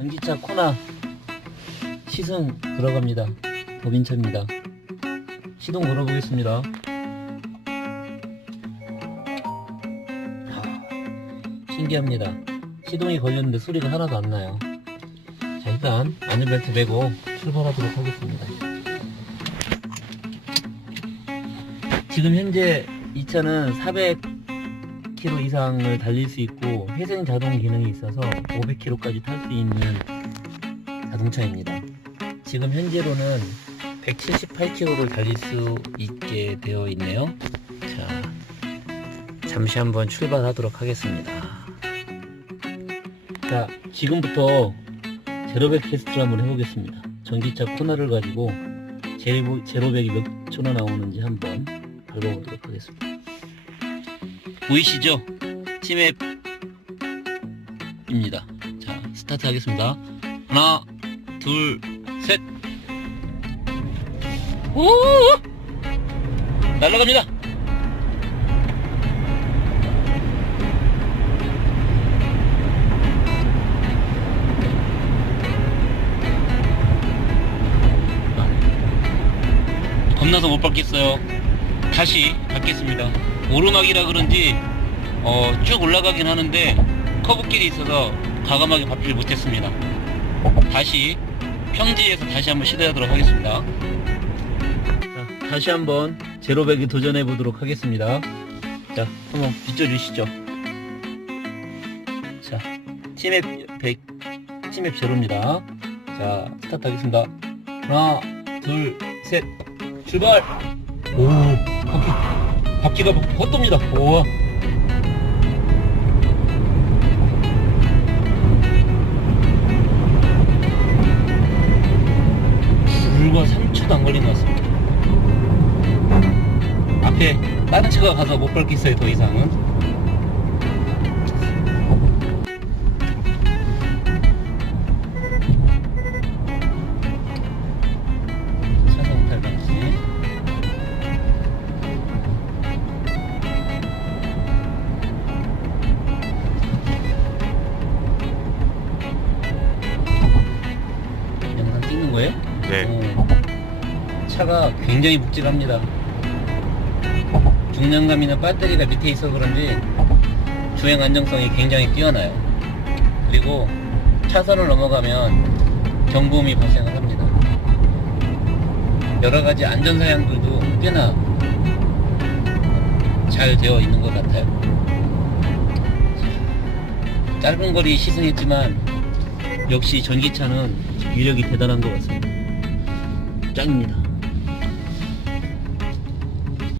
전기차 코나 시승 들어갑니다. 법인차입니다. 시동 걸어보겠습니다. 아, 신기합니다. 시동이 걸렸는데 소리가 하나도 안 나요. 자, 일단 안전벨트 매고 출발하도록 하겠습니다. 지금 현재 이 차는 400km 이상을 달릴 수 있고 회생 자동 기능이 있어서 500km까지 탈 수 있는 자동차입니다. 지금 현재로는 178km를 달릴 수 있게 되어 있네요. 자, 잠시 한번 출발하도록 하겠습니다. 자, 지금부터 제로백 테스트를 한번 해보겠습니다. 전기차 코너를 가지고 제로, 제로백이 몇 초나 나오는지 한번 밟아보도록 하겠습니다. 보이시죠? 치맵입니다. 자, 스타트 하겠습니다. 하나, 둘, 셋. 오! 날아갑니다. 겁나서 못 밟겠어요. 다시 밟겠습니다. 오르막이라 그런지 어, 쭉 올라가긴 하는데 커브길이 있어서 과감하게 밟질 못했습니다. 다시 평지에서 다시 한번 시도하도록 하겠습니다. 자, 다시 한번 제로백에 도전해 보도록 하겠습니다. 자, 한번 비춰주시죠. 자, 팀앱 100, 팀앱 제로입니다. 자, 스타트 하겠습니다. 하나, 둘, 셋, 출발! 오, 바퀴, 바퀴가 헛돕니다. 우와. 불과 3초도 안 걸린 것 같습니다. 앞에 다른 차가 가서 못 밟겠어요, 더 이상은. 찍는 거예요? 네. 어, 차가 굉장히 묵직합니다. 중량감 있는 배터리가 밑에 있어 그런지 주행 안정성이 굉장히 뛰어나요. 그리고 차선을 넘어가면 경보음이 발생을 합니다. 여러 가지 안전 사양들도 꽤나 잘 되어 있는 것 같아요. 짧은 거리 시승했지만 역시 전기차는 위력이 대단한 것 같습니다. 짱입니다.